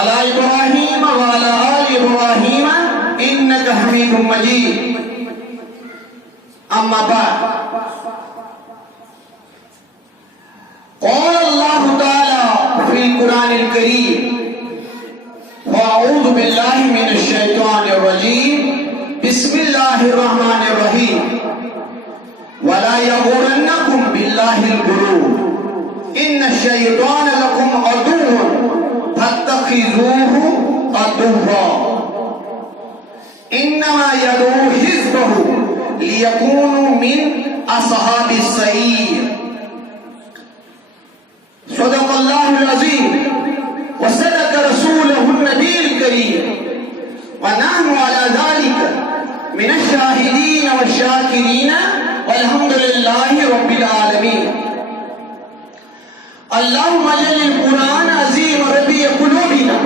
अला इब्राहीम व अला आलि इब्राहीम इन्नका हमीदुम मजीद। अम्मा बाद, क़ाल अल्लाहु तआला फ़िल क़ुरानिल करीम व अऊज़ु बिल्लाहि मिनश शैतानिर रजीम बिस्मिल्लाहिर रहमानिर रहीम वला यग़ुरन्नकुम बिल्लाहिल गुरूर इन्नश शैतान लकुम अदुव्वुन फत्तख़िज़ूहु अदुव्वा इन्नमा यद'ू हिज़्बहु लियकूनु मिन अस्हाबिस सईर। सदक़ल्लाहुल अज़ीम व सदक़ रसूलुहुन नबील करीम व नहनु अला ज़ालिका मिनश शाहिदीन व शाकिरीन वल्हम्दुलिल्लाहि रब्बिल आलमीन। अल्लाहुम्मा जअ्लिल कुरान अज़ीम रबीअ क़ुलूबिना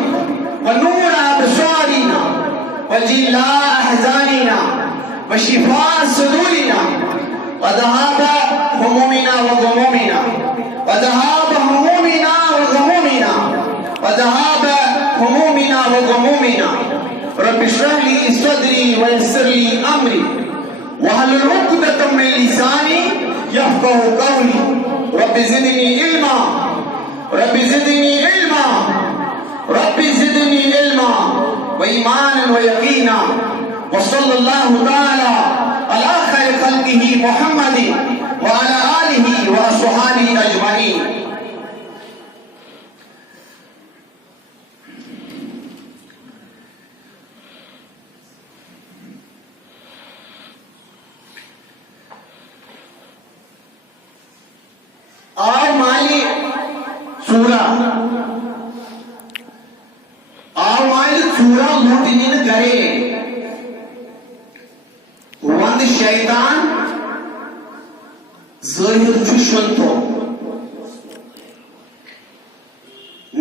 व नूर अबसारिना व जिलाअ अहज़ानिना व शिफ़ाअ सुदूरिना व ज़हाबा हुमूमिना व ग़ुमूमिना व ज़हाबा हुमूमिना व ग़ुमूमिना व ज़हाबा हुमूमिना व ग़ुमूमिना। रब्बि इश्रह ली सदरी व यस्सिर ली अमरी वहलुल उक़दतम मिन लिसानी यफ़क़हू क़ौली। रब्बि ज़िदनी इल्मा, रब्बि ज़िदनी इल्मा, रब्बि ज़िदनी इल्मा व ईमानन व यक़ीना। व सल्लल्लाहु तआला अला खैरि ख़ल्क़िही मुहम्मदिन व अला आलिही व अस्हाबिही अजमईन। आमाली सूरा लूटिन करे वंद शैतान ज़ाहिर शुशंतो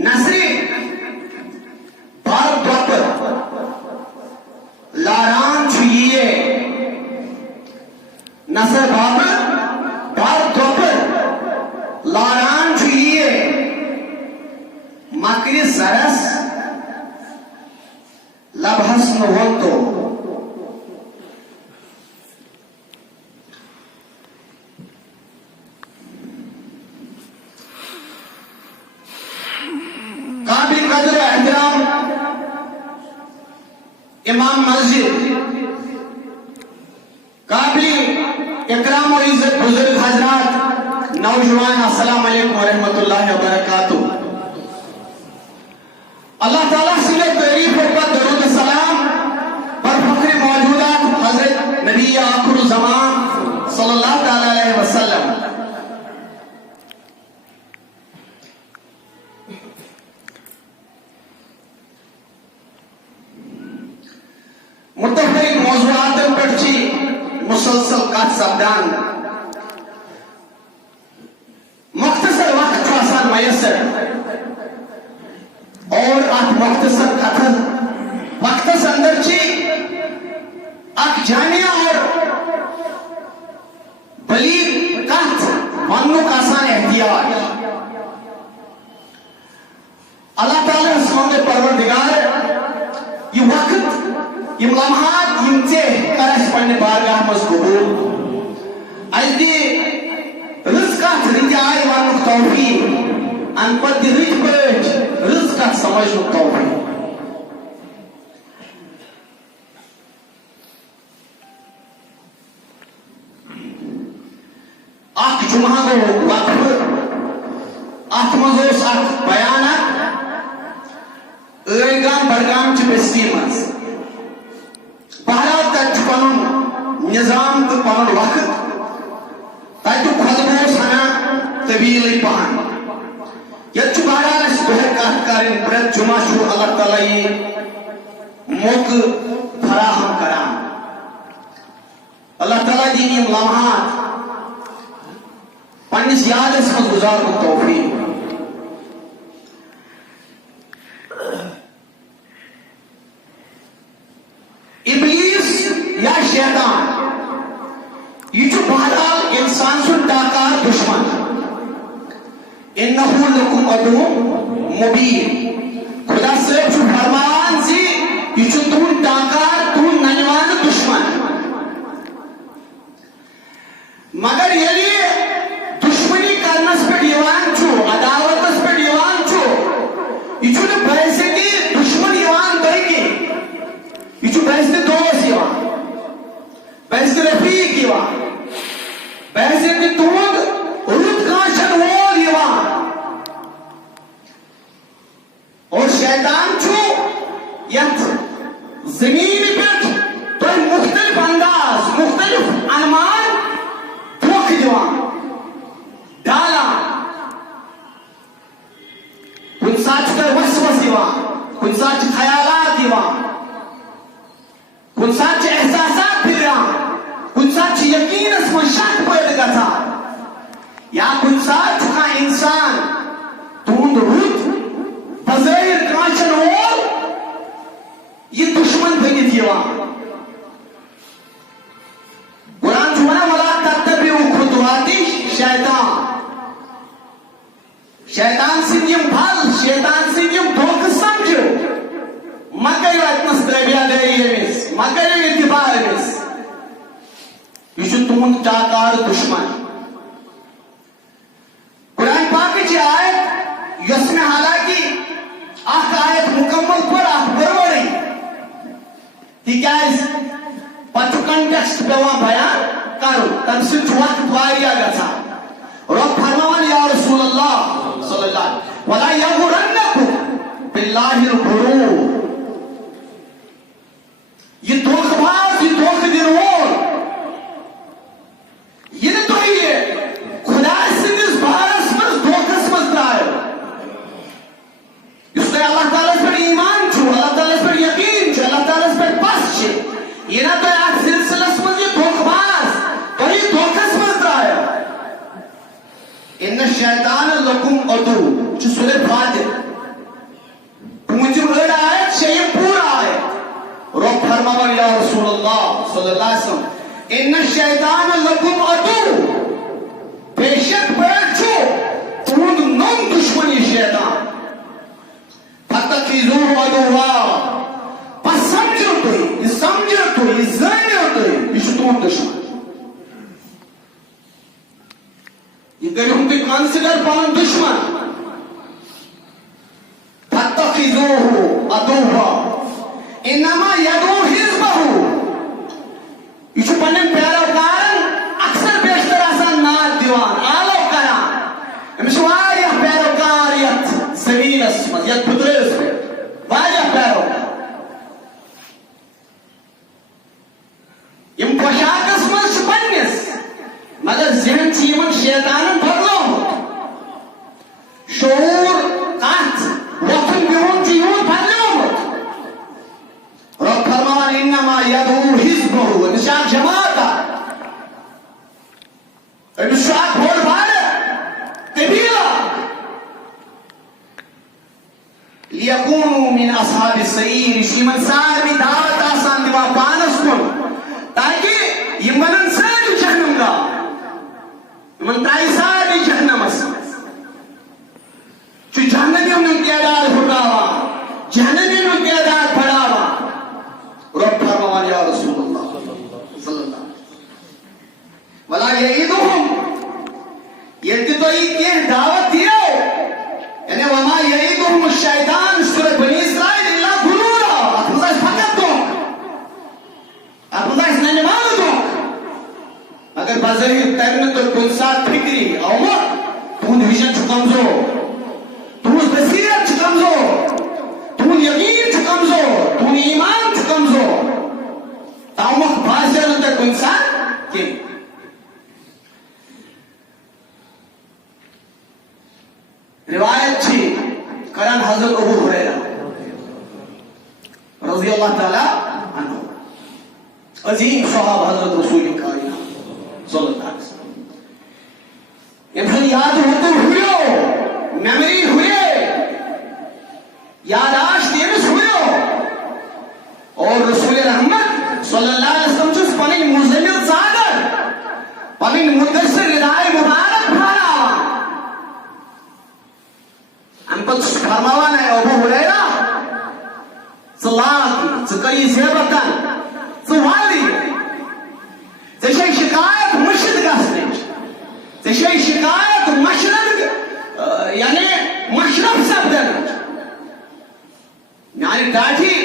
नसरे बार बापर लारान छुइए नसर बापर बार बापर लारान छुइए मकरी सरस लभस नवंतो काबिल कदर एहतराम इमाम मस्जिद, काबिल इकराम और इज्जत बुजुर्ग हजरात, नौजवान, अस्सलाम वालेकुम व रहमतुल्लाहि व बरकातुहू। अल्लाह ताला से तारीफ और दरूद सलाम पर फख्र मौजूदात हजरत नबी आखिरुल ज़मान सल्लल्लाहु तआला अलैहि वसल्लम। मुतफ़रीक़ मौज़ूआतन पर छी मुसलसल कथ सपदान मुख्तसर वक्त आसान मयसर और अत मुख्तसर कथन वक्तस अंदर छी अख जामिया और बलीग कथ वन्नुक आसान एहतियाज। अल्लाह ताला सोने परवरदिगार ये वक्त ये लम्हात यिमचे करस पन्ने बारगाह मज कबूल अजदी रिज़्क़त रिंज आय वन्नुक तौफीक अनपद रिज पट रिज़्क़त समझनुक तौफीक। अख जुमा गो वक्फ अथ मज अख बयान ऐगाम बडगाम च बस्ती मज बहरहाल तक पनुन निजाम तो पनुन वक्त तक खुतबो सना तवील पहन ये बहरहाल दोहे कथ कर प्रत जुमा अल्लाह ताला ये मौक़ फराहम करान। अल्लाह ताला दी यम लम्हात पन्निस यादस मज गुजारनुक तौफीक। इब्लीस या शैतान ये बहरहाल इंसान सुन ताकार दुश्मन इन्नहु लकुम अदुव्वुन मुबीन। खुदा से शैतान छू यथ जमीन पे तो मुख्तलिफ अंदाज मुख्तलिफ अनुमान धोख दिवान डाला कुछ साथ वसवस दिवान कुछ साथ ख्यालात दिवान कुछ साथ एहसासात फिरान कुछ साथ यकीनस में शक पैदा गथा या कुछ साथ का इंसान तुंद रुत बज़ाहिर कांचन वोल ये दुश्मन बनित यवान कुरान जुमना वला तत्तबिउ खुतवाति शैतान शैतान सिंह भल शैतान सिंह धोख समझो मगर अतनस तबियादारी यमिस मगर इतिबार यमिस ये तुंद चाकार दुश्मन कुरान पाक की आयत यसमें हालांकि आयत मुकम्मल पर बरवड़ी तिकाज पचु कंटेक्स्ट पेवान बयान करो तम से वक्त वारिया गथा रब फरमान या रसूल अल्लाह सल्लल्लाहु वला यगुरन्नकुम बिल्लाहिल गुरूर ये धोखेबाज ये धोखे दिनवार ये तो ही खुदा सिंह भारत में धोखस में द्राय इसने अल्लाह ताला पर ईमान छू अल्लाह ताला पर यकीन छू अल्लाह ताला पर बस छे ये ना तो आज सिलसिला में ये धोखेबाज तो ये धोखस में द्राय इन शैतान लकुम अदू जो सूरह फातिर मुझे लड़ा है शेय पूरा है रब फरमावा या रसूल अल्लाह सल्लल्लाहु अलैहि वसल्लम इन शैतान लकुम अदू बेशक बैठो तुम नम दुश्मन ये शैतान फतखिजू अदुवा बस समझो तो ये जानो तो ये तुम दुश्मन ये करो हम कंसीडर पान दुश्मन फतखिजू अदुवा इन्नमा यदू हिज़्बहु ये पन्न पैरोकार अक्सर बेशतर आसान नाद दिवान आलो करा अमिश वारिया पैरोकार यत ज़मीनस में यत बुद्रेस में वारिया पैरोकार यम पोशाकस में पन्निस मगर ज़हन चीमन शैतानन बदलो शऊर कात वतन बिहुन चीमन बदलो रब फरमान इन्नमा यदू हिज़्बहु निशान जमाता निशान भोर भाले कबीला लियकूनु मिन अस्हाबि सईर शीमन सार में दावत आसान दिवा पानस को ताकि ये मनन सारी जहन्नम का मन ताई सारी जहन्नम अस जो जहन्नम में त्यादार फुटावा जहन्नम में त्यादार पड़ावा रब फरमान या रसूल अल्लाह सल्लल्लाहु वला यईदुहुम यदि तो ये दावत दियो यानी वमा यईदुहुम शैतान सूरह बनी इस्राइल इल्ला गुरूरा अपना फकत दो अपना इसने मान दो अगर बाज़ाहिर तैरने तो कुंसात फिक्री और तू विजन कमजोर तू बसीरत कमजोर तू यकीन कमजोर तू ईमान कमजोर तामक बाज़ाहिर तक कुंसात के रिवायत थी करन हजरत अबू हुरैरा रज़ी अल्लाह ताला अन्हु अजीम सहाबा हजरत रसूल कायनात सल्लल्लाहु अलैहि वसल्लम ये फिर याद होते हुए मेमोरी हुए यादाश्त ये हुए और रसूल रहमत सल्लल्लाहु अलैहि वसल्लम जिस पनी मुज़म्मिल सागर पनी मुद्दसर रिदाए मुबारक भारा हमको फरमावा है अबू हुरैरा सलाम सकई ज़ेबतन सवाली जैसे शिकायत मुर्शिद गस्ने जैसे शिकायत मशरब यानी मशरब शब्द यानी दाढ़ी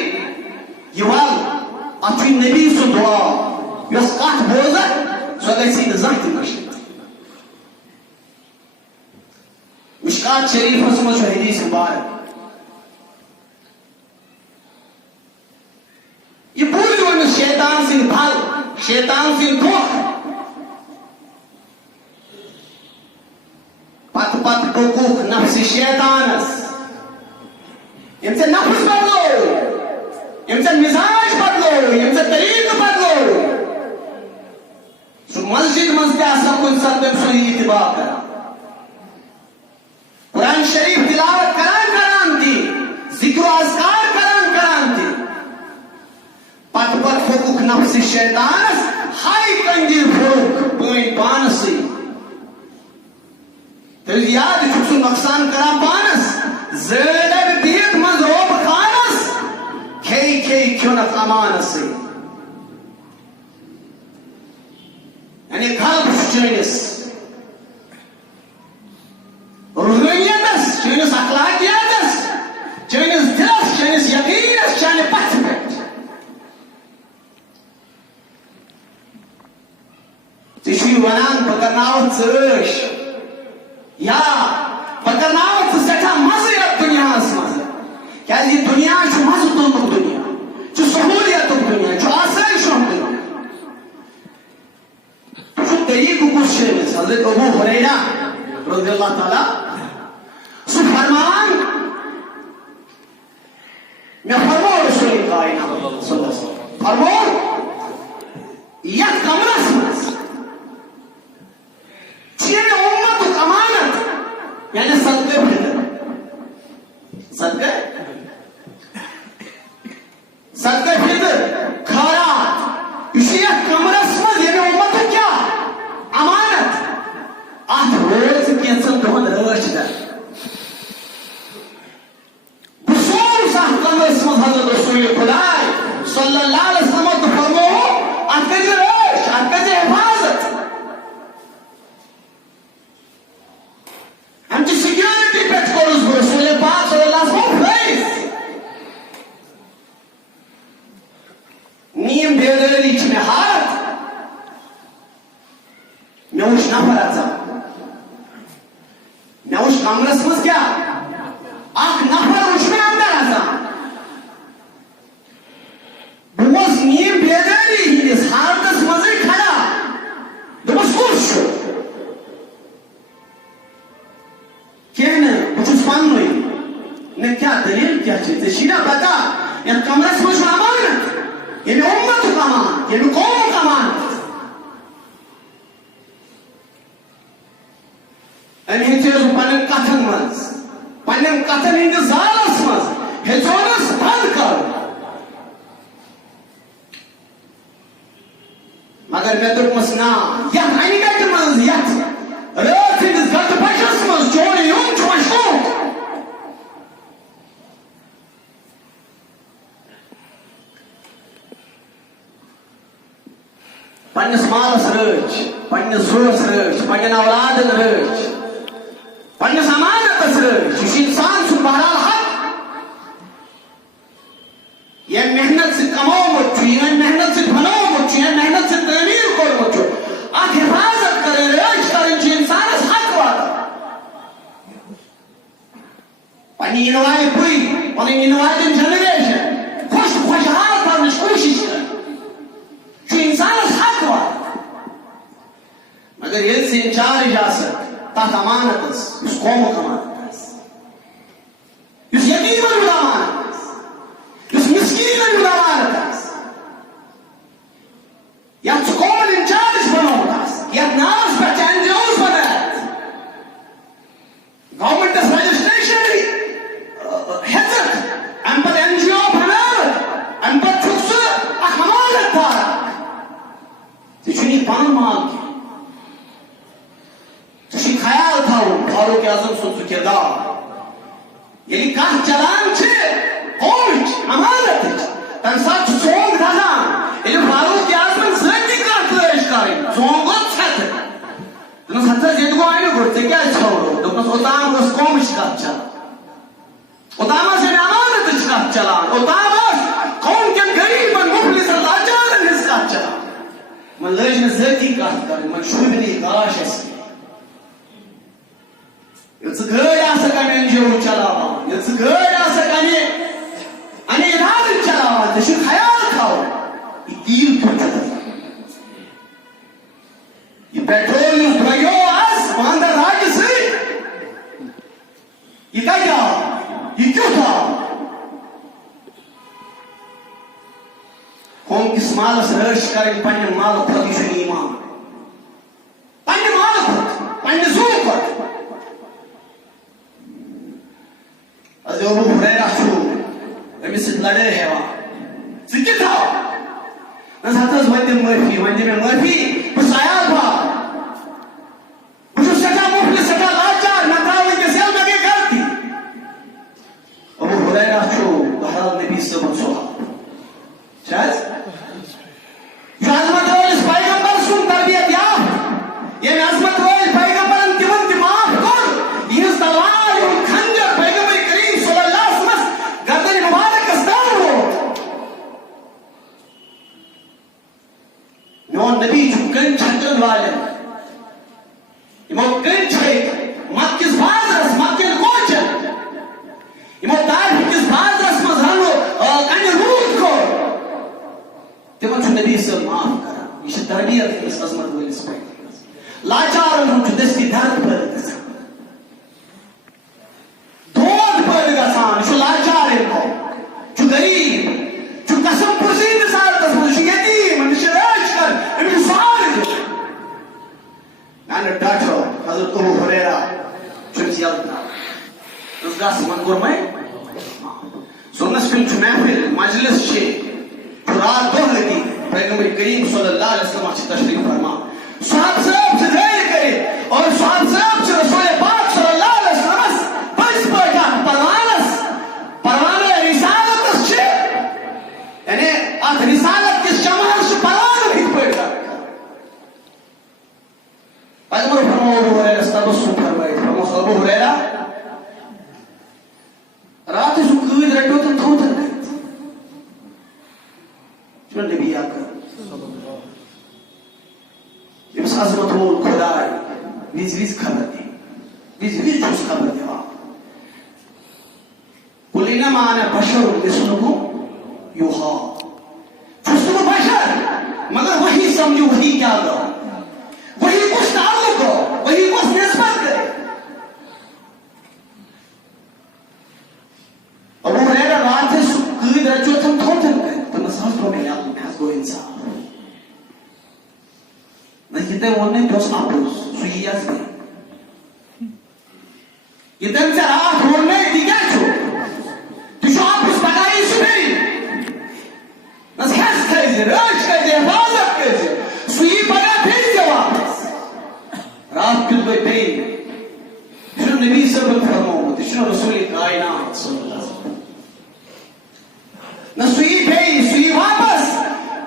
युवाल अथी नबी सु दुआ यस कथ बोझ सो गसी नजत मशरब मिशकात शरीफ में हदीस मुबारक शैतान सिंह भल, शैतान सिंह धोख पत पत डोकुक नफ्स शैतानस यम से नफ्स बदलो, यम से मिजाज बदलो, यम से तरीक बदलो सो मस्जिद मस्ते आसम कुछ सत्य सुनी इत्तिबा करा कुरान शरीफ तिलावत करान थी, जिक्र अज़कार करान थी पत पत हुकूक नफ्स शैतानस हाई कंजीर फूक बोइन पानसी तो याद छुसु नुकसान करा पानस ज़ेडर बिहत मज़ोब खानस खेई खेई क्योंक अमानसी यानी खाल चैनिस रूहानियतस चैनिस अखलाकियातस चैनिस दिलस चैनिस यकीनस चाने पथ पेट तिशी वनान पकड़नावत सर्श या पकड़नावत सेठा मज़े अब दुनिया मज़े क्या ये दुनिया जो मज़े तुम दुनिया जो सहूलियत तुम दुनिया जो आसाइश तुम दुनिया जो तरीक़ कुछ चैनिस हज़रत अबू हुरैरा रज़ियल्लाहु ताला सो फरमान मैं फरमो रसूल कायनात सल्लल्लाहु अलैहि वसल्लम फरमो यह कमरस मस चीन उम्मत अमानत यानी सदक़े फितर सदक़े फितर खैरात इसी कमरस मस यानी उम्मत क्या अमानत आठ रोज कैंसल दोन रश दर बुसूर साह कमरस मस हज़रत रसूल खुदाई सल्लल्लाहु अलैहि वसल्लम तो फरमो अकज रश अकज हिफाजत हम की सिक्योरिटी पेट कोरस रसूल पाक सल्लल्लाहु अलैहि वसल्लम फेस नीम बेदरी में हाथ मैं उस नफर आता मैं उस कांग्रेस में क्या आख नफर उसमें अंदर आता बस नीम बेदरी इस हालत मजे खड़ा तो बस खुश कहना कुछ उस्मान नहीं ने क्या दलील क्या चीज़ शीरा बता यह कांग्रेस में अमानत ये भी उम्मत कमान ये भी कौम कमान and he says panen kathan mas panen kathan in the zalas mas he jonas badkar magar मैं तो मसना या नहीं का के mas या रात in the gat pashas mas joy yum chmasho panes malas rach panes zos rach panen aulad rach पन्ने सामान कसर जिस इंसान से बहरहाल हक ये मेहनत से कमाओ मुझे ये मेहनत से बनाओ मुझे ये मेहनत से तमीर करो मुझे आप हिफाजत करें रेज करें जिस इंसान से हक वाला पन्ने इनवाई कोई पन्ने इनवाई जनरेशन खुश खुशहाल करने की कोशिश कर जिस इंसान से हक वाला मगर ये से इंचार इजाज़त ताकि अमानत उस कौम को अमानत उस यतीम को अमानत उस मिस्कीन को अमानत या कौम इंचार्ज बनाओ या नाज पर चेंजेस बना गवर्नमेंट रजिस्ट्रेशन हेजक अन पर एनजीओ बना अन पर छुट्स अमानत था जिसने पान मांग ख्याल था फारूक आजम सुन किरदार यदि कह चलान कौन अमानत तम साथ सोंग था यदि फारूक आजम ज़ाती कह तलाश करें सोंग दोनों हत्या जिंदगी आने गुड़ते क्या छोड़ो दोनों उताम उस कौम शिकायत चला उतामा से अमानत शिकायत चला उतामा कौन के गरीब मन मुफलिस लाचार शिकायत चला मन लेज ने ज़ाती कह करें मन शुभनी काश ऐसी It's good as a can enjoy Chalava. It's good as a can. And it hasn't Chalava. The ship Hayal cow. हम किस मालस रश करें पन्ने माल खुद यह ईमान पन्ने माल खुद पन्ने जू खुद अबू हुरैरा अमिस लड़े हेवान सिक्कित वन माफी वन मे माफी बस आयाल बा बस सटा मुफ्त सटा लाचार मैं त्राव के सेल में गलती अबू हुरैरा बहरहाल नबी सब सोहा शायद अजमत वाल पैगंबर सुन तरबियत याफ्त ये अजमत वाल पैगंबर तिमन माफ कर यह तलवार और खंजर पैगंबर करीम सल्लल्लाहु अलैहि वसल्लम गर्दन मुबारक अस्तार हो नो नबी जुकन छकन वाले इमो कन छे मक्किस बाजरस मक्किन कोचन इमो तार किस बाजरस मजहनो कन रूद को तिमन नबी सब माफ करा यह तरबियत इस अजमत वालिस पैगंबर लाचार हम दस्ती दर्द पर दोद पर गसान जो लाचार को जो गरीब जो कसम पुरसी मिसाल तस्मो जो यतीम जो राज कर इम साल नान डाटो हजरत अबू हुरैरा जो यलता उस गास मन गुरमै सुन्नस फिल महफिल मजलिस छे रात दो लगी पैगंबर करीम सल्लल्लाहु अलैहि वसल्लम की तशरीफ फरमा साहब से ज़िक्र करे और साहब से रसूल पाक सल्लल्लाहु अलैहि वसल्लम बस पड़ा परवाना रिसालत से यानी आप रिसालत के शमाल से परवाना भी पड़ा पैगंबर फरमाया अबू हुरैरा तबस्सुम फरमाए फरमाया अबू हुरैरा रात जो कूद रटो तो थोथा नबी आकर इस अजमत हो खुदाई विज खबर दी विज उस खबर दे कुलिना माना बशर मिस्लुहु युहा फुसलु बशर मगर वही समझो वही क्या दो वही कुछ ताल्लुक हो वही कुछ निस्बत करे अबू हुरैरा रात से कूद रचो तुम थोथन कर तुम साथ में याद go inside. Na kita wanne dos apus suyas ne. Kita cara wanne digacho. Tu sho apus pagai subiri. Nas has kaise, raj kaise, hafazat kaise. Suyi paga phir se wapas. Raat kil bhai pay. Shun Nabi sallallahu alaihi wasallam, shun Rasul kainat sallallahu alaihi wasallam. Na suyi pay, suyi wapas.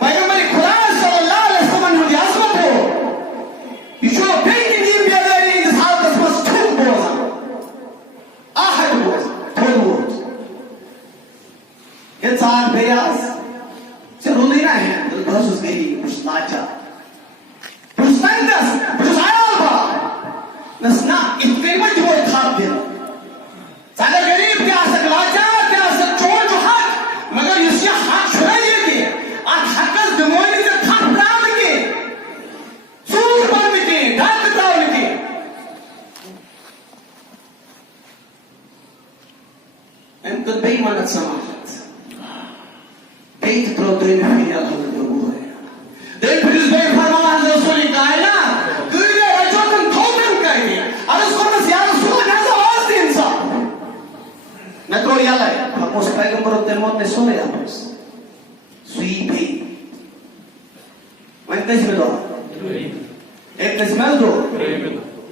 पैगंबर खुदा सल्लल्लाहु अलैहि वसल्लम ने आज़मत हो यशो pen नीम बेदारी इन हालत में थूक बोला आहद बोला थोड़ ये चार बेयास से रोली ना है तो बस उस गई उस लाचा उस तंगस उस आयाबा नसना इतने में जो था दे सारे गरीब के आसक लाचा के आसक चोर जो हक मगर ये हक छुड़ाइए के आज हकस दमोनी से थक प्राप्त के सूर बन के ढक ताल के इनको बेईमान समाजत बेईत प्रोद्रे में फिर हजरत अबू हुरैरा देख फिर इस बेईमान हजरत रसूल कायनात कुले रजोतन थोकन कहे और उसको न ज्यादा सुन कैसा वास्ते इंसान मैं तो याला है हम उस पैगंबर उतने मौत में सुने आपस सुई भी वहीं कैसे में दो एक कैसे में दो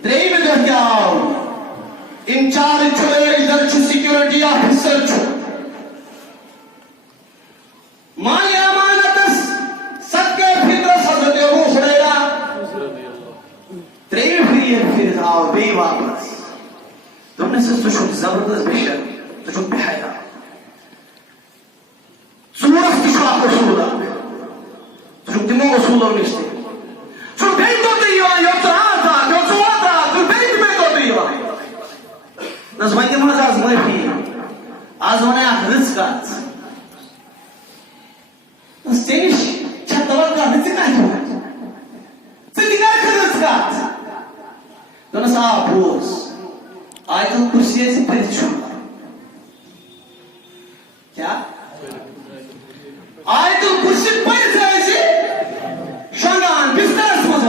त्रेई में दो क्या इन चार चुले इधर चु सिक्योरिटी ऑफिसर चु माली अमानतस सबके फिर हजरत अबू हुरैरा त्रेई फिर आओ बे वापस तुमने से तो शुभ जबरदस्त बेशर तो शुभ बेहया सूरत की शुभ रसूल शुभ दिमो रसूल और निश्चित शुभ बेट तो दिया यो चराता यो चुआता शुभ बेट में तो दिया नज़माइने मज़ आज माफी आज उन्हें आखिरस काट स्टेनिश छतवर का निचना है सिद्धिकार खिरस काट तो न साफ बोस आयतल कुर्सी से परिचय क्या आयतुल कुर्सी पर शंगान बिस्तरस मज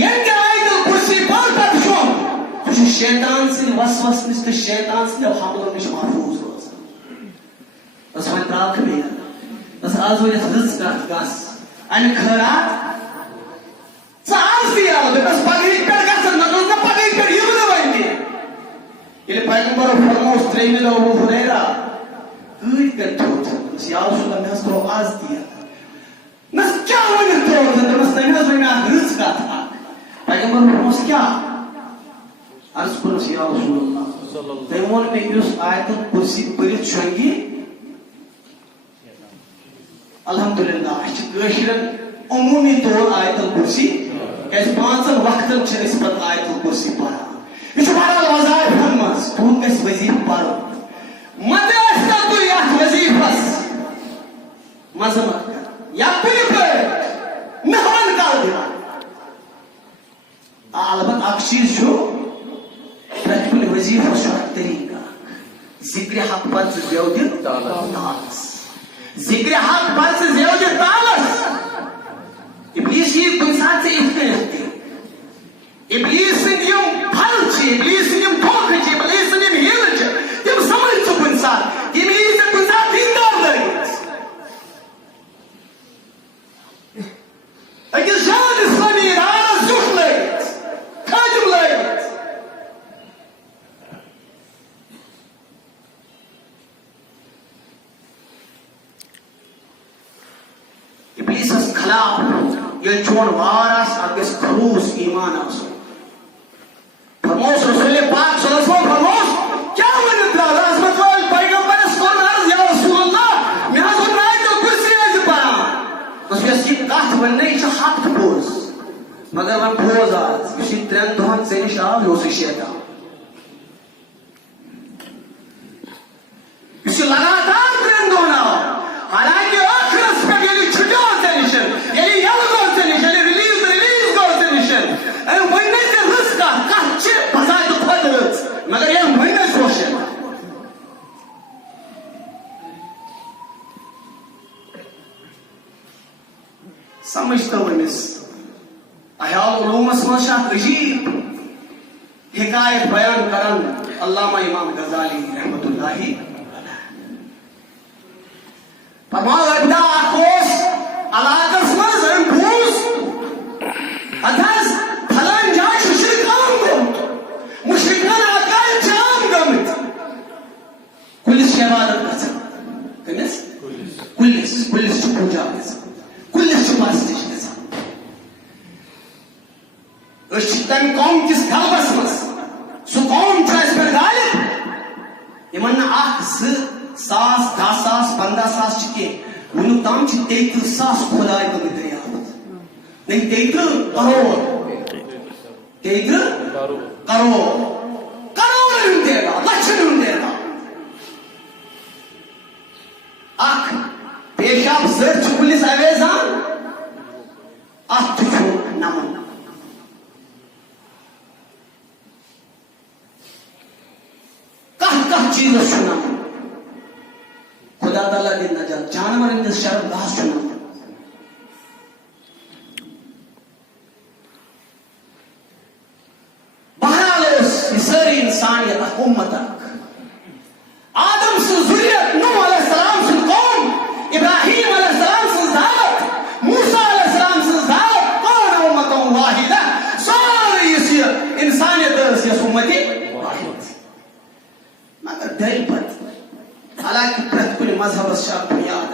ये आयतुल कुर्सी पर शोन शैतान से वसवस निश तो शैतान से हमलों निश महफूज रोज वन त्राक बेर आज वो रज गस अमे खैरात आज दिया पगह पे ना पगह पे यह वन ये पैगंबर फरमोस त्रेमिल अबू हुरैरा कूद कर थोत या रसूलल्लाह ने तो आज दिया नस क्या वन तो नस तने वन रज का था पैगंबर फरमोस क्या अर्ज कर या रसूलल्लाह तमोन में युस आयतुल कुर्सी परित शंगी अल्हम्दुलिल्लाह कशिरन उमूमी तौर आयतुल कुर्सी कैसे पांचन वक्तन छे पत आयतुल कुर्सी पढ़ा यह बहरहाल वज़ाइफ मज तुम गस वजीफ पढ़ो मत तु या वजीफस मज मत कर या कुल पे नहवन कर दिया अलबत अख चीज प्रति कुल वजीफस तरीका जिक्र हक पर ज़्यादा तालस जिक्र हक पर ज़्यादा तालस इब्लीस ये कुछ साथ से इफ्ते इब्लीस यम फल छे इब्लीस यम धोख छे इब्लीस यम हिल छे तम समझ तो कुछ साथ इब्लीस कुछ साथ दीनदार लगे अगर जान इस्लामी राना जुट लगे खाजम लगे इब्लीस के खिलाफ ये चोन वारस अगस खलूस ईमान आसो फरमोस रसूल पाक सल्लल्लाहु अलैहि वसल्लम फरमोस क्या वनत रहमत वाल पैगंबर कोन अर्ज या रसूलल्लाह मैं हजर राय तो कुर्सी में पड़ा बस ये कथ वन्ने छ हक पोज मगर वन पोज आज इसी त्रेन दोहन से निशाल हो शैतान इसी लगातार त्रेन दोहना हालांकि आखिरत पे गेली छुट्टियों से निशन गेली यलगो से निशन रिलीज गो से निशन अरे वन्ने से रिस्क का कच्चे बजाय तो खुद मगर ये वन्ने सोचे समझता वनिस अयाल उलूमस मशा अजीब हिकायत बयान करन अल्लामा इमाम गजाली रहमतुल्लाहि फरमाया आकोस अलाकस मज भूस अथस फलान जाय शिरकाम गो मुशरिकान आकाय जाम गमत कुलिस इबादत कस कमिस कुलिस पूजा कस कुलिस पास्तिश कस तम कौम किस गलबस मस सु कौम छस पर गालिब यमन आख सास 10,000 15,000 के वनु ताम 33,000 खुदाय को दरियाफ्त नहीं 33 करोड़ देगा लक्षण देगा आख पेशाब सर्च पुलिस अवेजान आख नमन कह चीज सुना खुदा ताला दिन नजात जानवर इन शर्मगाह सुना बहरहाल सारी इंसानियत उम्मत आदम से जुर्रियत नूह अलैहिस्सलाम से कौम इब्राहीम अलैहिस्सलाम से ज़ात मूसा अलैहिस्सलाम से ज़ात कौन उम्मतुन वाहिदा सारी इंसानियत से उम्मती वाहिद मगर दिल पर हालांकि प्रति मजहब शाह बुनियाद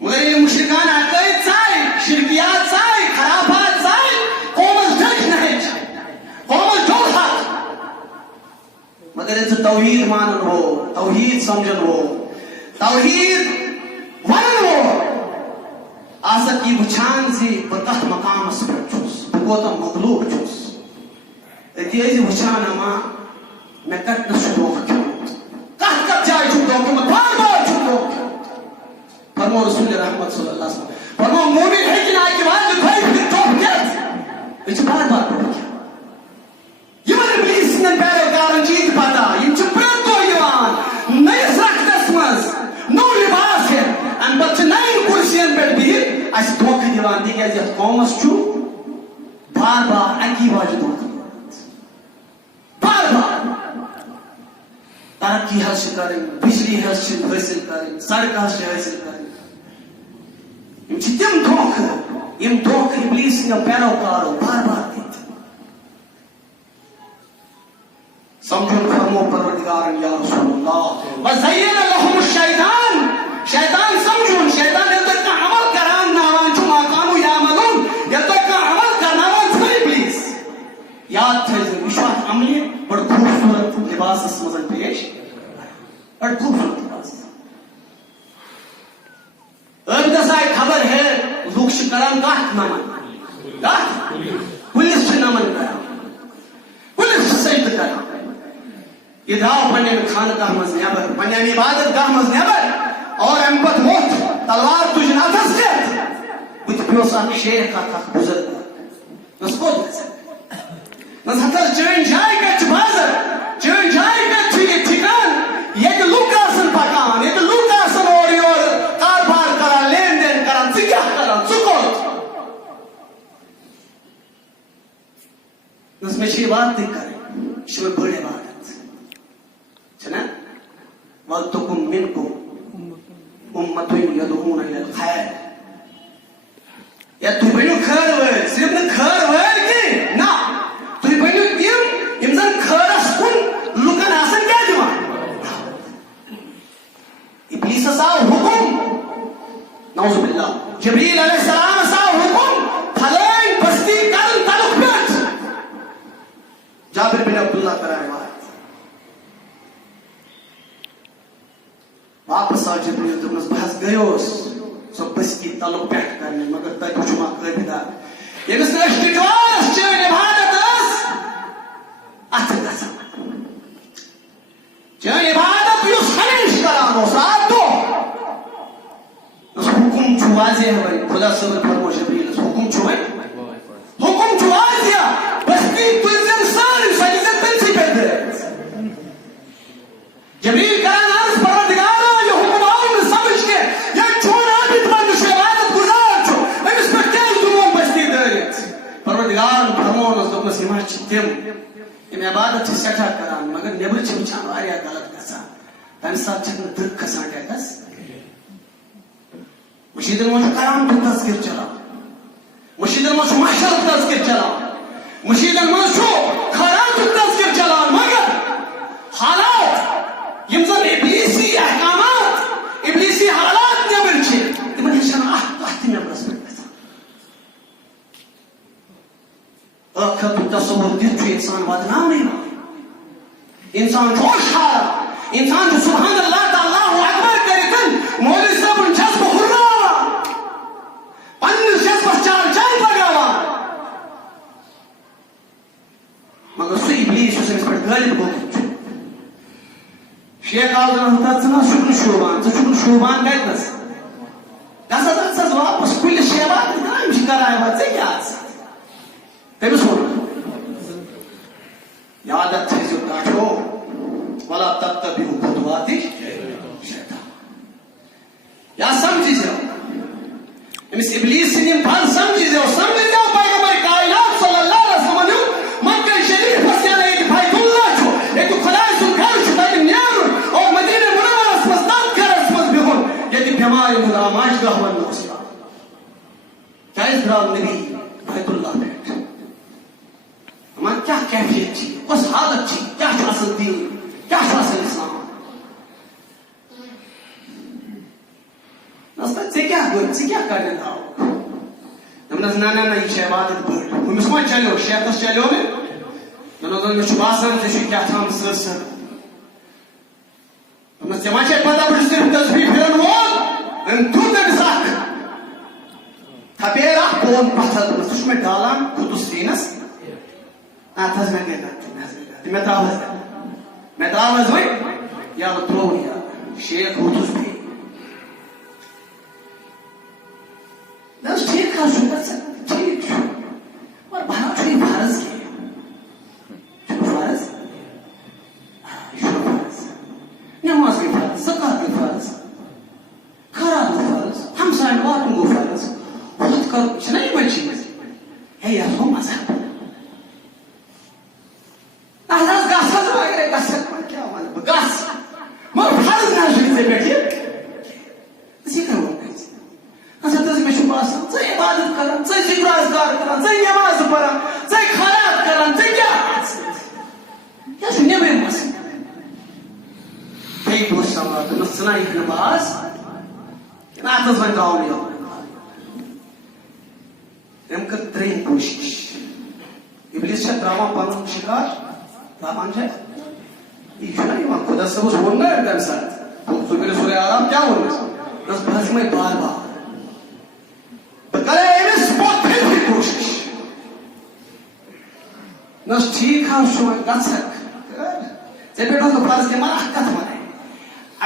मगर ये मुशरिकान अकायद साई शिरकियात साई खराबात साई कौमस जज नहीं कौमस जो हक मगर इस तौहीद मानन हो तौहीद समझन हो तौहीद वरन हो आसा की वुछान से बतह मकाम पर चुस बगोता मगलूब चुस इतिहास वुछान अमा मैं कट न शुरू कब जाए छुटो तुम बार-बार छुटो फरमो रसूल रहमत सल्लल्लाहु अलैहि वसल्लम फरमो मोमिन है कि ना कि बाद भाई फिर तो क्या इस बार-बार पढ़ो ये मन इब्लीस ने पैर कारण चीज पाता ये चुप तो यवान नहीं सकता समझ नो लिबास है बात क्या कौमस बार बार अकी वाजद बार बार तरक्की करें, बिजली हासिल करें, सड़क हासिल करें। तम धोख इब्लीस पैरोकारो बार बार समझो फरमो परवरदिगार या रसूलुल्लाह वज़य्यन लहुम शैतान समझो शैतान तक का अमल करान नावान जो माकानु यामलून तक का अमल करनावान छ इब्लीस याद थे विश्वास अमली बड़ खूबसूरत लिबास मजन पेश बड़ खूबसूरत लिबास अब खबर है लोग शिकरान का नमन का पुलिस नमन करा पुलिस सैद करा ये दाव पन्ने में खानगाह मज नेबर पन्ने में इबादत गाह मज नेबर और अम पत मोत तलवार तुझ नाथस के बुत प्योसा शेर का बुजुर्ग नसको नस हतर चैन जाय के बाजार चैन जाय के ये ठिकान ये लुकासन पकान ये लुकासन और योर कारोबार करा लेन देन करा सिया करा सुको नस में ये बात नहीं करे इसमें बड़े बात वल्तकुम मिनकुम उम्मतुन यदऊना इलल खैर या तु बनो खैर वे सिर्फ न खैर वे कि ना तु बनो तिम इमजन खैरस कुन लुकन आसन क्या दिवा इब्लीस सा हुकुम नौजुबिल्लाह जिब्रील अलैहिस्सलाम सा हुकुम फलाइन बस्ती करन तलुक पेट जाबिर बिन अब्दुल्लाह कराए वापस आ जिब्रील तुमस बहस गयोस सब बस्ती तलुक पेट करने मगर तक जुमा कबिदा यमस नष्टिवास चेन इबादतस अतगस चेन इबादत युस हमेश करानो सातो उस हुकुम जुवाजे है खुदा सबर फरमो जिब्रील हुकुम जुवे हुकुम जुवाजिया बस्ती तुझे सारी सजीदत तंसी कर दे जिब्रील का तम इबादत सठा करान मगर नेबर वुचान गलत गसान तम सात दर खसान टैक्स मशीदन मज करान तस्किर चला मशीदन मज महशर तस्किर चला मशीदन मज खरात तस्किर चला मगर हालात यमजन इब्लीसी अहकामात इब्लीसी हालात नेबर तिमन हशन अहत नेबरस अखत तस्वुर दिस इंसान बदनाम नहीं इंसान जोश हारा इंसान जो सुभान अल्लाह अल्लाहु अकबर करेकन मौलवी साहब जज्ब हुर्रा पन्न जज्ब चार चार लगावा मगर सु इब्लीस उस पर गालिब हो शेख आलम होता ना शुक्र शोभान कहतस दस वापस कुल शेबात नाम शिकराय वचे क्या तमिस यादत है जो काठो वाला तब तक भी खुदवाती शैतान या समझी जाओ इस इब्लीस ने बात समझी जाओ पैगंबर कायनात सल्लल्लाहु अलैहि वसल्लम मक्का शरीफ फसिया एक बैतुल्लाह छो एक खुदाई सुनकर छुदा के न्यार और मदीना मुनव्वरा मस्ताद कर असमत बिहुन यदि बीमारी मुदामाश गहवन नौसिया क्या इस रात नबी बैतुल्लाह में क्या कैफियत थी उस हालत थी क्या शासन दी क्या शासन इस्लाम नस्बत से क्या करने था नमन ना ये इबादत बड़ उमिस मा चलो शेखस चलो में नमन में बासन से क्या था सर नमन से माचे पता बड़ सिर्फ तस्बीह फिरन वो इन तू तक साख थपेरा कौन पथल में डालान खुद सीनस आताज में क्या करते मैं त्रावज हुई या थ्रो या शेख हुतुस भी दस ठीक का सुपर से ठीक और भारत की फर्ज के फर्ज नमाज की फर्ज ज़कात की फर्ज खराब फर्ज हम साइन वातों को फर्ज बहुत कर तो सना एक नमाज ना तस वन गाँव में हम कर त्रेन कोशिश इब्लिस से ड्रामा पालन शिकार ड्रामा है ये नहीं वहाँ खुदा से उस बोलना है कर साथ तो सुबह सुबह आराम क्या बोलने बस बस में बार बार बकरे इस बहुत फिर कोशिश नस ठीक है शो गसक जब बेटा तो फर्ज के मारा हकत मारे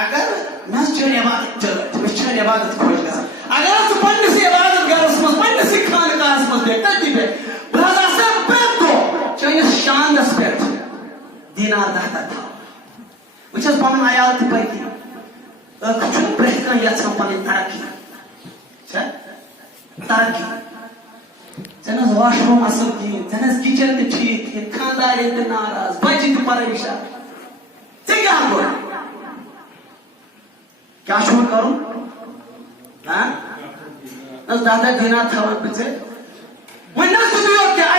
अगर नस चले इबादत चले इबादत खोज कर अगर तो पढ़ने से इबादत कर उसमें पढ़ने से खाने का उसमें देखता है ब्रदर से पेट को चाहिए शान दस पेट दीनार दाता था which is पावन आयात पर की कुछ ब्रेक का या संपन्न तरक्की तरक्की जना वॉशरूम असल की जना किचन में ठीक है खानदार इतने नाराज बच्चे तो परेशान क्या करूं क्या शुरू करूं हाँ नस दादा देना था वहां पीछे वो नस तो क्या